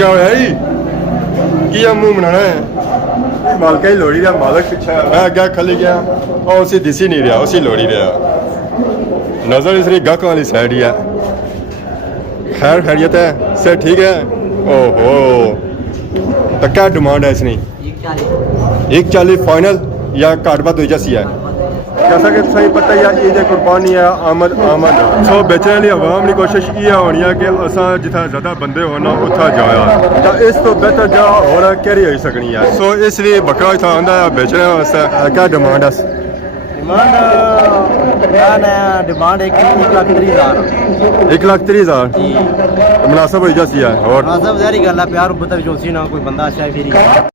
क्या होया जी की मुंह बनाना है मालका ही लोड़ी रहा मालक पिछा मैं अगर खली गया और उसी दिसी नहीं रहा उसी लोड़ी रहा नजर इसकी गाहक वाली साइड ही है खैर खैरियत है सर ठीक है ओहो तो क्या डिमांड है इसकी 140 फाइनल या घट बद हो जैसी है जैसा कि सही पता ही है ईद कुर्बानी है आमद आमद सो बेचने वाली आवाम की कोशिश ये होनी है कि असा जितना ज़्यादा बंदे होना उत्था जाया तो इस तो बेहतर जा और कैरी हो सकनी है सो इसलिए बकरा इतना आंदा है बेचने वास्ते क्या डिमांड है डिमांड 1,30,000 1,30,000 मुनासिब हो जैसी है और मुनासिब ज़ाहिर गल है प्यार मुहब्बत जोसी ना कोई बंदा अच्छा फिर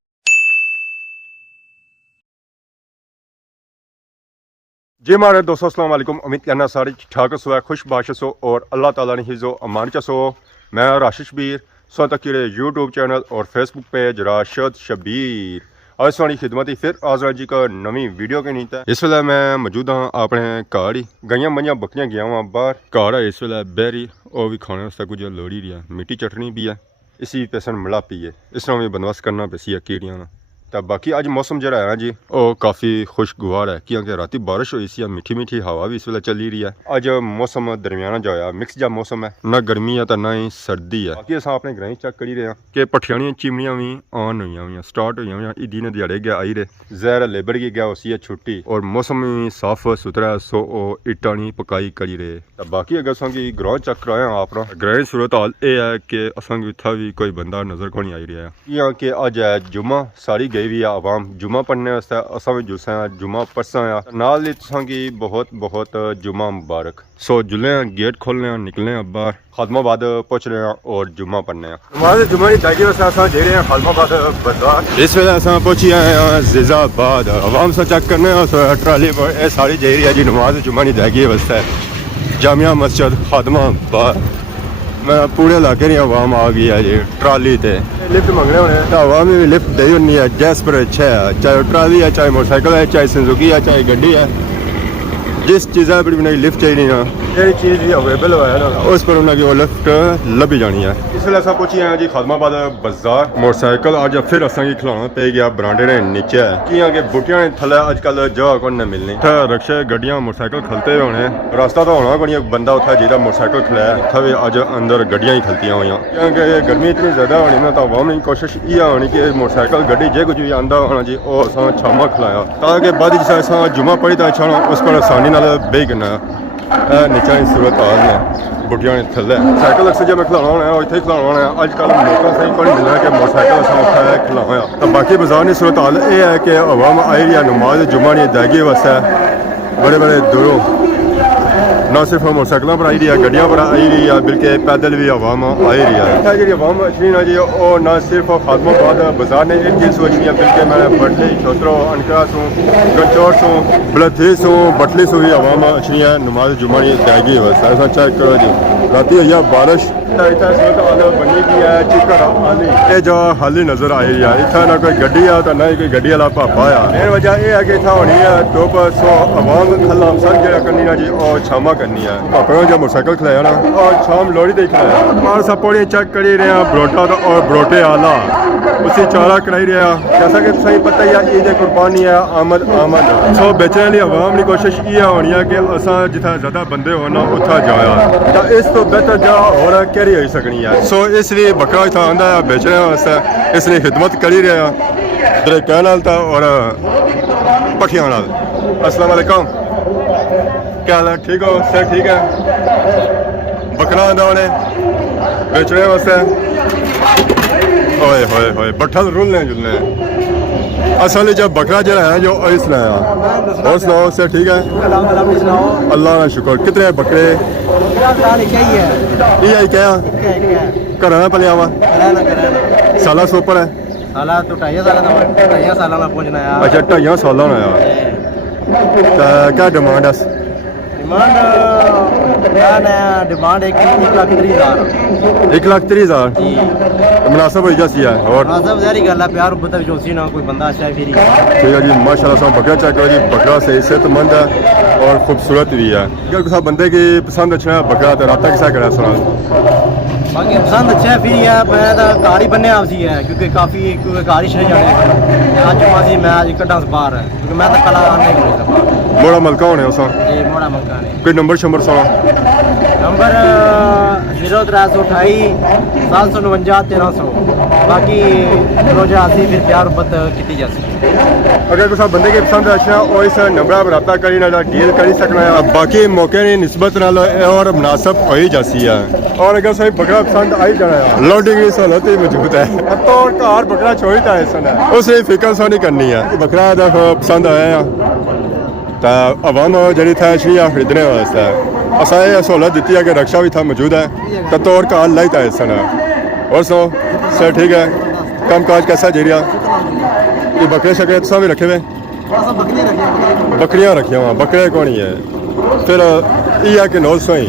जी हमारे दोस्तों अस्सलाम वालेकुम उम्मीद करना सारे ठीक ठाक सो खुश बाश सो और अल्लाह ताला ने हिज़ो अमान चसो मैं राशिद शबीर सो तक यूट्यूब चैनल और फेसबुक पेज राशिद शबीर और इस वाली खिदमत ही फिर आजरा जी का नवी वीडियो के नीता इस वे मैं मौजूद हाँ अपने घर ही गईया मईया बकरियां गया वहाँ बाहर घर है इस वे बेरी और भी खाने वास्ते कुछ लोड़ी रही है मिट्टी चटनी भी है इसी पैसन मिला पी है इस तरह भी बंदोबस्त करना पैसी है कीड़ियाँ ना तो बाकी अज मौसम जो है जी वो काफ़ी खुशगवार है क्योंकि राती बारिश हुई सी मीठी मीठी हवा भी इस वे चली रही है अज मौसम दरमियाना जो है मिक्स जा मौसम है ना गर्मी है तो ना ही सर्दी है बाकी अस अपने ग्रां चेक करी रहे हैं कि भट्ठियां चिमनियां भी ऑन हुई स्टार्ट हुई ईदी ने दिहाड़े गया आई रहे जहर लेबर की गया उसी है छुट्टी और मौसम भी साफ सुथरा है सो इट्टा नहीं पकाई करी रहे तो बाकी अगर असं ग्रां चेक कराया अपना ग्रां सूरत हाल यह है कि असं इतना भी कोई बंदा नजर को नहीं आई रहा है कि अज है जुम्मा सारी गई भी आवाम जुम्मा पढ़ने वास्ते असा भी जुस्सा जुम्मा परसा नाल की बहुत बहुत जुम्मा मुबारक सो जुले गेट खोलने निकले बाहर खादमाबाद पहुंच रहे हैं और जुम्मा पढ़ने हमारे जुम्मा की दागी वास्ते असा जा रहे हैं खादमाबाद बाजार इस वेले असा पहुंची आए हैं जिजाबाद आवाम से चेक करने ट्राली पर यह सारी जा रही है जी नमाज जुम्मा की दागी वास्ते जामिया मस्जिद खादमाबाद मैं पूरे इलाके की आवाम आ गई है जी ट्राली ते लिफ्ट मंगने होने तो आवाम भी लिफ्ट दे होनी है गैस पर अच्छा है चाहे ट्राली है चाहे मोटरसाइकिल है चाहे सुजुकी है चाहे गड्डी है जिस चीज़ा पर भी लिफ्ट चाहिए ना जी चीज़ भी अवेलेबल है ना उस पर उन्हें वो लिफ्ट लभी जानी है इसलिए असा पहुंची आए जी खादमाबाद बाजार मोटरसाइकिल अज फिर असा की खिलाना पे गया बरांडे ने नीचे है कि बूटियां थले अजकल जगह को नहीं मिलनी इतना रिक्शे गड्डियां मोटरसाइकिल खलते होने रास्ता तो होना कोई बंदा उतना जिहदा मोटरसाइकिल खलाया इतना भी अज अंदर गड्डियां ही खलतियां हुई क्योंकि गर्मी इतनी ज़्यादा होनी ना तो अवाम की कोशिश ये होनी कि मोटरसाइकिल गड्डी जे कुछ भी आंदा होना जी वो असा छामा खिलाया ताकि बाद जिस जुम्मा पढ़ी तो अच्छा उस पर आसानी बेही करना नीचा ही सूरत हाल ने बुटियां थले साइकिल अक्सर जब मैं खिलाना होना है इतने खिलाना होना है अजकल मौका सही को नहीं मिलना कि मोटरसाइकिल असा उठा खिलाया तो बाकी बाजार की सूरत हाल यह है कि अवाम आई रही है नमाज जुम्मा की अदायगी वास्ते बड़े बड़े दूरों ना सिर्फ मोटरसाइकिलों पर आई रही है गड्डियों पर आई रही है बल्कि पैदल भी अवाम आई रही है जी अवाम अच्छी ना जी और ना सिर्फ खादमाबाद बाजार ने एक चीज़ सोचनी है बल्कि मैं बटली छोतरो अनकरा सूँ गंचौर सूँ बलथी सूँ बटली सूँ भी अवाम अच्छी है नमाज जुम्मा की अदायगी वास्ते ऐसा चेक करो जी राती हुई बारिश बनी की है चिकर हाली ये जो हाली नजर आई है इतना ना कोई गड्डी है तो ना ही कोई गड्डी वाला पापा है मेन वजह यह है कि इतना होनी है टोप सो अवाम खला सर जरा करनी है जी और छामा करनी है पापा जो मोटरसाइकिल खिलाया ना और शाम लोहड़ी दे खिलाया और सब पौड़ी चेक करी रहे हैं बरोटा और बरोटे आला उसी चारा कराई रहा जैसा कि सही पता ही है ईद कुर्बानी है आमद आमद सो बेचने वाली आवाम की कोशिश ये होनी है कि असा जितना ज़्यादा बंदे होना उत्था जाया तो इस तो बेहतर जा और कैरी हो सकनी है सो इसलिए बकरा इतना आंदा है बेचने वास्ते इसलिए खिदमत करी रहा तरीके नाल और पट्ठियां नाल अस्सलाम वालेकुम क्या हाल है ठीक हो सर ठीक है बकरा आंदा उन्हें बेचने वास्ते होए होए होए बट्ठल रुलने जुलने असल जब बकरा जरा है जो इसलाया और सुनाओ सर ठीक है अल्लाह का शुक्र कितने बकरे ये क्या घरा पलिया वा साला से ऊपर है अच्छा 2.5 साल होना क्या डिमांड है डिमांड 1,30,000 मुनासिब हो जैसी है और मुनासिब ज़ाहिर गल है प्यार मुहब्बत जोसी ना कोई बंदा अच्छा फिर ठीक है जी माशाल्लाह सब बकरा चेक करो जी बकरा सही सेहतमंद है और खूबसूरत भी है अगर किसी बंदे की पसंद अच्छा है बकरा तो राता किसा करा सुना बाकी पसंद अच्छा है फिर यह मैं तो कार ही बनने आपसी है क्योंकि काफ़ी कार ही छे जाने आज माजी मैं आज कटा बाहर है क्योंकि मैं तो कला आने को नहीं था मोड़ा मलका होने उसा ये मोड़ा मक्का ने कोई नंबर शंबर सुना नंबर 0328 749 1300 बाकी रोजा आसी फिर प्यार मुहब्बत की जाती अगर किसी बंदे की पसंद अच्छा और इस नंबर पर रब्ता करी ना डील कर सकना है बाकी मौके की निस्बत नाल और मुनासिब हो ही जाती है और अगर सही बकरा पसंद आई जाना है लोडिंग की सहूलत ही मौजूद है तो घर बकरा छोड़ता है सन उसे फिक्र सा नहीं करनी है बकरा पसंद आया तो अवाम जी था अशलिया खरीदने वास्ते असा ये सहूलत दी है कि रक्षा भी था मौजूद है तो तौर कार लाइता है सन और सो सर ठीक है काम काज कैसा जेरिया ये बकरे शकरे तो भी रखे हुए बकरियां रखी हुआ बकरे कौन ही है फिर ये कि नौ सौ ही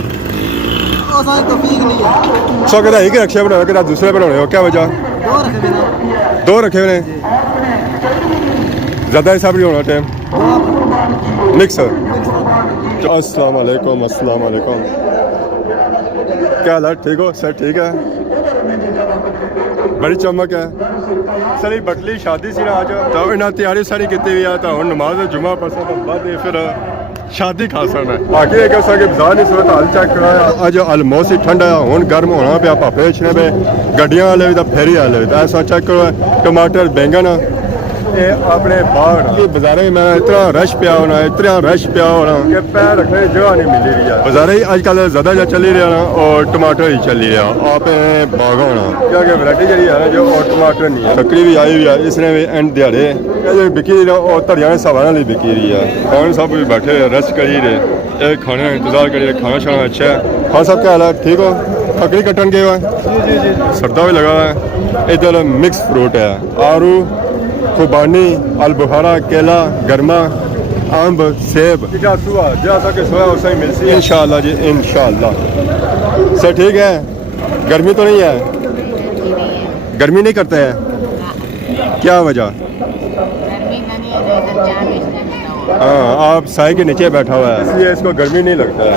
सौ कहता एक रक्षा बना के दूसरे बनाने हो क्या वजह दो रखे हुए ज़्यादा हिसाब नहीं होना टाइम मिक्स अस्सलाम वालेकुम अस्सलाम वालेकुम क्या हाल है ठीक हो सर ठीक है बड़ी चमक है सारी बटली शादी सी ना आज तो इन्हें तैयारी सारी की हुई है तो हम नमाज जुमा पढ़सा तो बाद फिर शादी खासा है बाकी एक असा कि बाजार नहीं सूरत हाल चेक कराया अज अलमोस्ट ही ठंडा है हूँ गर्म होना पाया भापे छने पे गड्डियां वाले भी तो फेरी वाले भी तो ऐसा चेक करो टमाटर बैंगन ये अपने बाहर बाजारे में इतना रश पिया होना कि पैर रखने की जगह नहीं मिली रही है बाजारे ही अजकल ज्यादा जो चली रहा ना और टमाटर ही चली रहा आप बाग होना क्योंकि वैरायटी जी है ना जो और टमाटर नहीं है बकरी भी आई हुई है इसने भी एंड दिहाड़े बिकी रही और धड़िया सवार लिए बिकी रही है खान सब भी बैठे रेस्ट करी रहे ये खाने का इंतजार करिए खाना शाना अच्छा है खान साहब क्या हाल है ठीक हो बकरी कटन गए हुआ है सर्दा भी लगा हुआ है इधर मिक्स फ्रूट है आरू खुबानी अलबुखारा केला गर्मा अम्ब सेब जैसा कि सोया वैसा ही मिलती है इंशाल्लाह जी इंशाल्लाह सर ठीक है गर्मी तो नहीं है गर्मी नहीं करते हैं क्या वजह हाँ आप साए के नीचे बैठा हुआ है इसलिए इसको गर्मी नहीं लगता है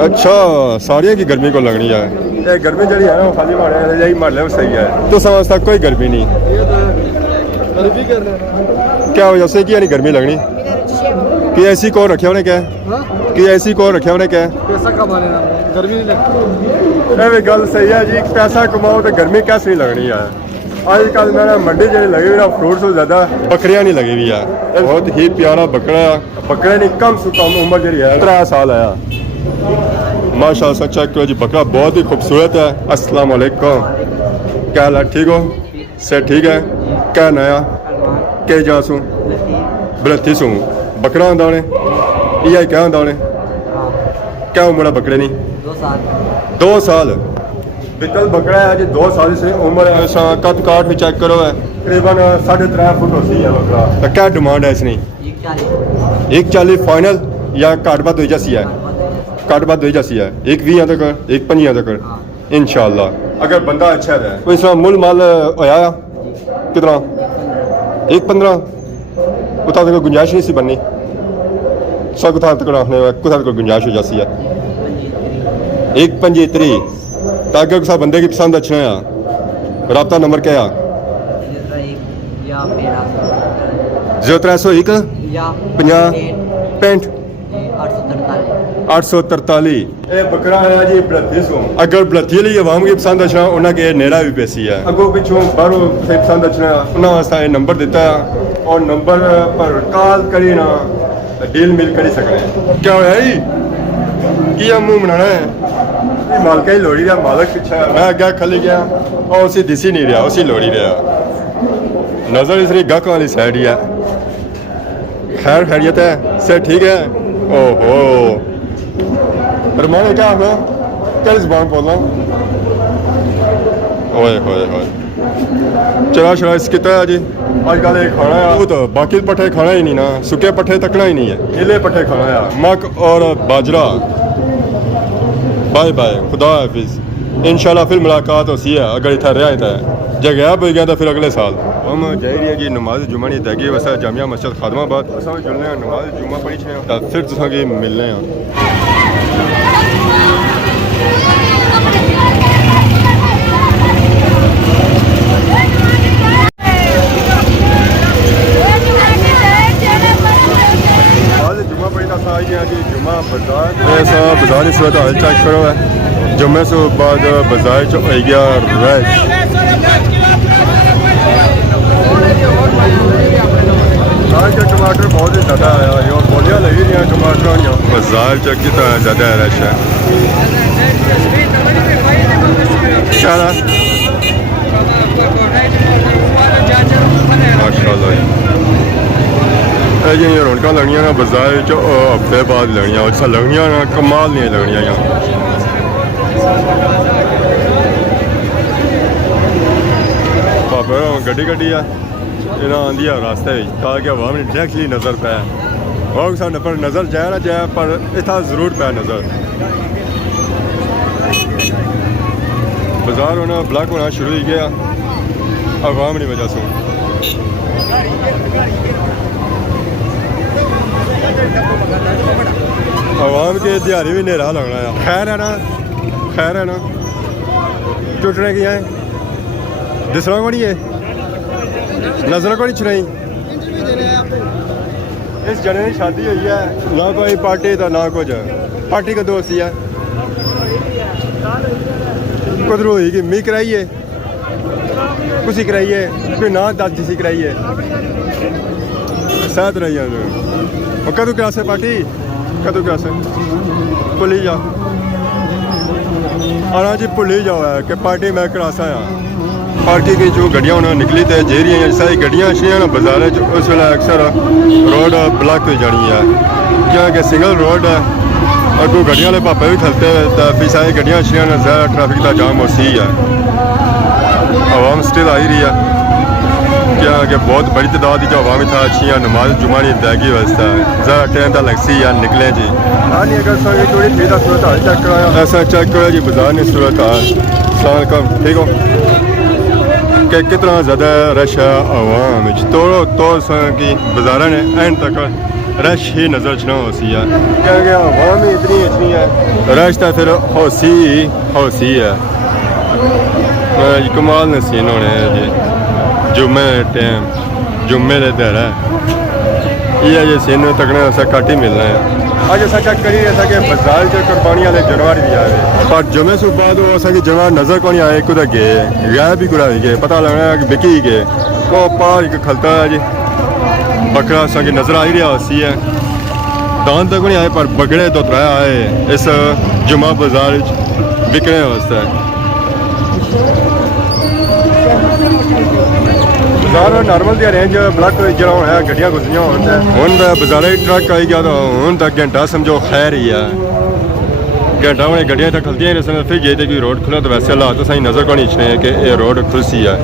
अच्छा सारियों की गर्मी को लगनी है ये गर्मी जड़ी है ना वो खाली यही महल्ले में सही है तो समझता कोई गर्मी नहीं क्या वजह से क्या नहीं गर्मी लगनी कि ऐसी कौन रखे उन्हें क्या कि ऐसी कौन रखे उन्हें क्या पैसा कमाने ना गर्मी नहीं लगती ये भी गल सही है जी पैसा कमाओ तो गर्मी कैसे नहीं लगनी है आजकल मैंने मंडी जी लगी हुई ना फ्रूट से ज्यादा बकरियां नहीं लगी हुई है बहुत ही प्यारा बकरा बकरे ने कम से कम उम्र जी है 3 साल आया माशाल्लाह सच्चा करो जी बकरा बहुत ही खूबसूरत है अस्सलाम वालेकुम क्या हाल है ठीक हो सर ठीक है क्या नया के जासू बलत्ती सू बकरा होंदा उन्हें इया क्या होंदा उन्हें क्या उम्र है बकरे नहीं 2 साल बिकल बकरा है जी 2 साल से उम्र है कद काट भी चेक करो है तकरीबन 3.5 फुट होती है बकरा तो क्या डिमांड है इसकी 140 फाइनल या काट बात हो जाती है काट बात हो जाती है 120 तक 1.5 तक इंशाल्लाह अगर बंदा अच्छा है तो इसका मूल माल होया कितना 1.15 उतना तक गुंजाइश नहीं सी बननी सब कुछ तक रखने कुछ तक गुंजाइश हो जाती है 1.75 ताकि किसी बंदे की पसंद अच्छा है रब्ता नंबर क्या है 0301 50 65 843 ये बकरा है जी 3200 अगर बलत्ती लिए आवाम की पसंद अच्छा उन्हें के नेड़ा भी पैसी है अगों पिछों बाहरों से पसंद अच्छा उन्होंने वास्ते ये नंबर दिता है और नंबर पर कॉल करी ना डील मिल कर ही सकते क्या होया जी की मुंह बनाना है मालका ही लोड़ी रहा मालक पीछा मैं अगर खली गया और उसी दिसी नहीं रहा उसी लोड़ी रहा नजर इसरी गक वाली साइड ही है खैर खैरियत है सर ठीक है ओहो रमान क्या हुआ क्या जुबान बोलना ओए होए होए चला चला इसकी तो जी आजकल ये खाना है वो तो बाकी पट्ठे खाना ही नहीं ना सूखे पट्ठे तकना ही नहीं है गीले पट्ठे खाना है मक और बाजरा बाय बाय खुदा हाफिज इंशाल्लाह फिर मुलाकात होती है अगर इतना रहा था जब गैब हो गया तो फिर अगले साल हम जा रही है कि नमाज जुमा नहीं तैगी वैसा जामिया मस्जिद खादमाबाद असा जुड़ने नमाज जुमा पढ़ी छे फिर तुसा के मिलने हैं बाज़ार सूरत हाल चेक करो है जुम्मे से बाद बाजार च हो गया रश आज का टमाटर बहुत ही ज़्यादा आया है बोलियाँ लगी रही हैं टमाटर बाजार च कितना ज़्यादा रश है क्या माशाल्लाह जी रौनक लगनियां ना बाजार हफ्ते बाद लगनियां अच्छा लगनियां ना कमाल नहीं लगनियां यहाँ पापा गड्डी गड्डी है इन्हें आंदी है रास्ते ताकि हवा में डायरेक्टली नज़र पै और साढ़े पर नज़र जाए ना जाए पर इतना ज़रूर पै नज़र बाजार होना ब्लॉक होना शुरू हो गया अवाम की वजह से आवाम के दिहाड़ी भी नेरा लगना है खैर है ना टुटने की है दिसना को नहीं है नजर को नहीं छुड़ाई इस जने की शादी हुई है ना कोई पार्टी तो ना कुछ पार्टी का दोस्त ही है कुदरू हुई कि मी कराइए कुछ कराइए कोई ना दादी सी कराइए साथ रही है कदू क्या से पार्टी कदू क्या से भुली जा आना जी भुली जाओ है कि पार्टी मैं करासा हाँ पार्टी की जो गड्डियाँ उन्होंने निकली तो जे रही सारी गड्डियाँ अच्छी ना बाजार उस वे अक्सर रोड ब्लॉक हो जानी है क्योंकि सिंगल रोड है अगू गड्डियाँ वाले पापे भी खलते तो फिर सारी गड्डियाँ अच्छी ना ज़्यादा ट्रैफिक का जाम हो सी है आवाम स्टिल आई रही है क्या कि बहुत बड़ी तादाद जो अवामी था अच्छी नमाज जुमा की अदायगी व्यवस्था है ज़रा टाइम तो लगसी या निकले जी हाँ नहीं अगर सर थोड़ी थी सूरत हाल चेक कराया ऐसा चेक करो जी बाजार ने सूरत हाल सलाम ठीक हो कि कितना ज़्यादा रश है अवाम तोड़ो तोड़ की बाजार ने एंड तक रश ही नज़र च ना हो सी है क्योंकि अवाम ही इतनी है रश तो फिर होसी है कमाल ने सीन होने जी जुम्मे टाइम जुम्मे के ध्याड़ा ये जे सीन तकने अस घट ही मिलना है अज अस चेक करिए ऐसा कि बाजार च कुर्बानी वाले जानवर भी आए पर जुम्मे से बाद असेंगी जानवर नज़र को नहीं आए कुदै गए गायब भी कुदै गए पता लगना है कि बिकी गए वो पार एक खलता है जी बकरा असेंगी नज़र आई रहा सी है दान तक नहीं आए पर बगड़े तो त्रै आए इस जुम्मा बाजार बिकने वास्ते बाजार नॉर्मल दी रेंज ब्लॉक जो है गड्डियाँ गुजरियां हूँ बाजार ट्रक आई गया तो हूँ तक घंटा समझो खैर ही है घंटा उन्हें गड्डियाँ तक खलतियां नहीं फिर जे कोई रोड खुला तो वैसे हालात सही नज़र को नहीं है कि ये रोड खुलसी है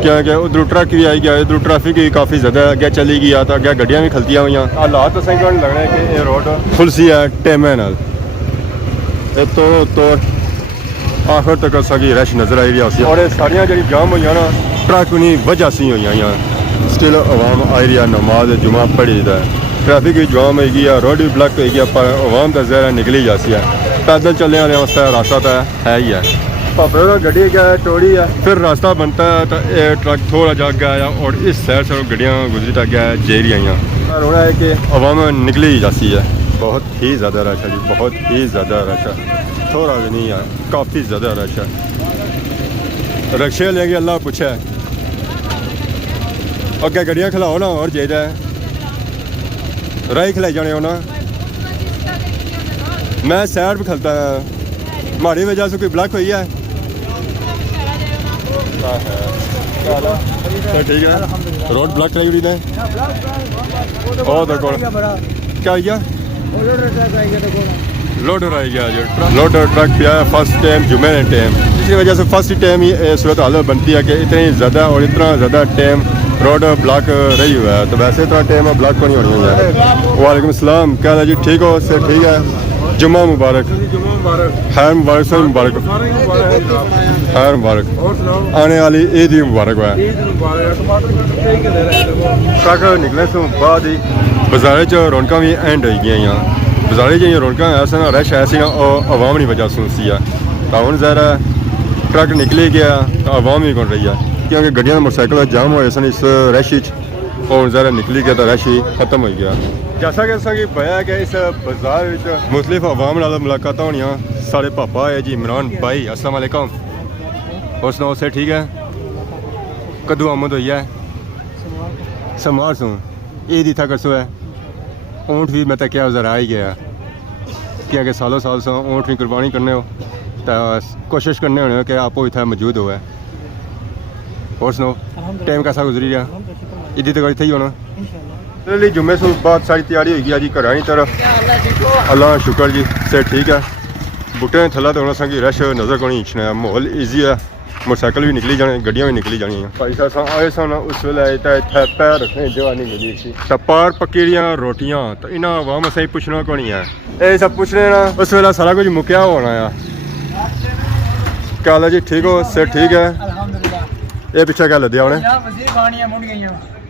क्योंकि उधर ट्रक भी आई गया इधर ट्रैफिक भी काफ़ी ज़्यादा अगे चली गई तो अगे गड्डियाँ भी खलतियां हुई हालात सही को नहीं लगना है कि ये रोड खुलसी है टेमे नाल तो आखिर तक असांगी रश नज़र आई रही है और ये सारियां जी जाम हुई ना ट्रक नहीं वजह सी हुई स्टिल आवाम आई रही है नमाज जुमा पढ़ी है ट्रैफिक भी जाम हो गई है रोड भी ब्लॉक हो गया पर आवाम तो ज़रा निकली जाती है पैदल चलने वाले वास्ते रास्ता तो है ही है भापे गड्डी गया है टोड़ी है फिर रास्ता बनता है तो ये ट्रक थोड़ा जा गया और इस साइड से गड्डियाँ गुजरी तक गया जेरी आई रोना है कि आवाम निकली जाती है बहुत ही ज़्यादा रश है जी बहुत ही ज़्यादा रश है थोड़ा भी नहीं है काफ़ी ज़्यादा रश है रक्शे लेंगे अल्लाह पूछे अगे गड्डियाँ खिलाओ ना और चाहिए राही खिलाई जाने होना मैं सैर पर खलता हमारी वजह से कोई ब्लॉक हुई है ठीक है रोड ब्लॉक कराई हुई ने और देखो क्या हुआ लोडर आई गया जो लोडर ट्रक पे आया फर्स्ट टाइम जुमे टाइम इसी वजह से फर्स्ट टाइम ही सूरत हालत बनती है कि इतनी ज़्यादा और इतना ज़्यादा टाइम रोड ब्लॉक रही हुआ है तो वैसे इतना टाइम ब्लॉक को नहीं होनी है वालेकुम अस्सलाम क्या है जी ठीक हो सर ठीक है जुम्मा मुबारक खैर मुबारक सर मुबारक खैर मुबारक आने वाली ईद ही मुबारक हुआ ट्रक निकलने से बाद ही बाजार च रौनक भी एंड हो गई बाजारे जो रौनक ऐसा ना रश ऐसी ना आवाम नहीं वजह सुनसी है तो हूँ ज़रा ट्रक निकली गया तो आवाम भी कौन रही है क्योंकि गड्डियां मोटरसाइकिल जाम होए सन इस रश और ज़रा निकली गया तो रश ही खत्म हो गया। जैसा कि असें बया कि इस बाजार विच मुख्तलिफ अवाम नाल मुलाकात होनियां। साढ़े पापा है जी इमरान भाई, अस्सलाम वालेकुम। और सुनाओ से ठीक है? कद्दू आमद हुई है समार सो ईद इतना करसो है। ऊँट भी मैं तो क्या ज़रा ही गया क्या कि सालों साल सो ऊँट भी कुर्बानी करने हो तो कोशिश करने होने कि आपो इतना मौजूद हो है। और सुनो टाइम कैसा गुजरी रहा? ईदी तो इतना ही होना चलिए। जुम्मे से बाद सारी तैयारी होगी जी घर की तरफ। अल्लाह शुक्र जी से ठीक है। बूटे थला तो होना सा कि रश नज़र को नहीं इच्छना, माहौल ईजी है, मोटरसाइकिल भी निकली जाने, गड्डियाँ भी निकली जानी। भाई साहब आए सन उस वे इतना इतना पैर रखने जवानी मिली सी टपार पकीरियाँ रोटियाँ तो इन्हें आवाम असें पुछना को नहीं है। ये सब पूछने ना उस वेला सारा कुछ मुक्या होना है। क्या हाल है जी? ठीक हो? से ठीक है। ये पीछे क्या लद्या उन्हें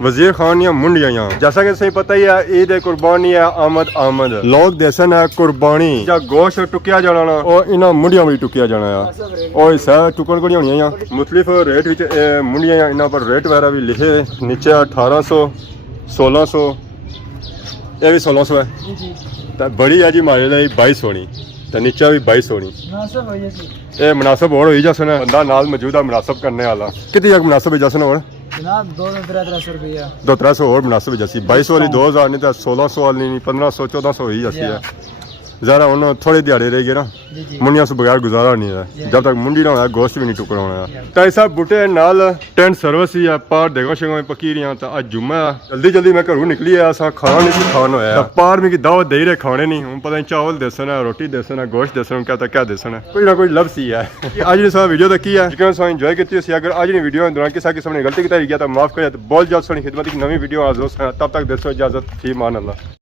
वजीर खान या मुंडियाँ। जैसा कि सही पता ही है ईद कुर्बानी है, आमद आमद लोग देसन है कुर्बानी या गोश्त टुकिया जाना ना और इन्हें मुंडियाँ भी टुकिया जाना है। और इस टुकड़ को होनी है मुख्तलिफ रेट विच मुंडियाँ इन्हों पर रेट वगैरह भी लिखे नीचे 1800 1600 ये भी 1600 है तो बड़ी है जी हमारे लिए 2200 तो नीचे भी 2200 ये मुनासिब और हुई जैसे बंदा नाल मौजूद है मुनासिब करने वाला। कितनी तक मुनासिब है जैसे और जनाब 2-300 रुपया 200-300 और मुनासिब जैसी 2200 वाली 2000 नहीं तो 1600 वाली नहीं 1500-1400 ही जैसी है। ज़रा उन्होंने थोड़ी दिहाड़ी रहेगी ना मुंडिया से बगैर गुजारा नहीं है। जब तक मुंडी ना होना गोश्त भी नहीं टुकड़ा होना। तो ऐसा बूटे नाल टेंट सर्विस ही है पार देखो शगो में पकी रही तो अज जुम्मा जल्दी जल्दी मैं घरों निकली है असा खाना नहीं सी खान होया पार मिगी दावत दे रहे खाने नहीं हूँ पता नहीं चावल देसन है रोटी देसन है गोश्त देसन क्या देसन है कोई ना कोई लव सी है। अज ने सा वीडियो तक है जिक्र सा इंजॉय की अगर अज ने वीडियो दौरान किसी किसी ने गलती की गया तो माफ करे तो बहुत जल्द सोनी खिदमत की नवी वीडियो आज तब तक दोस्तों इजाजत थी मान अल्लाह।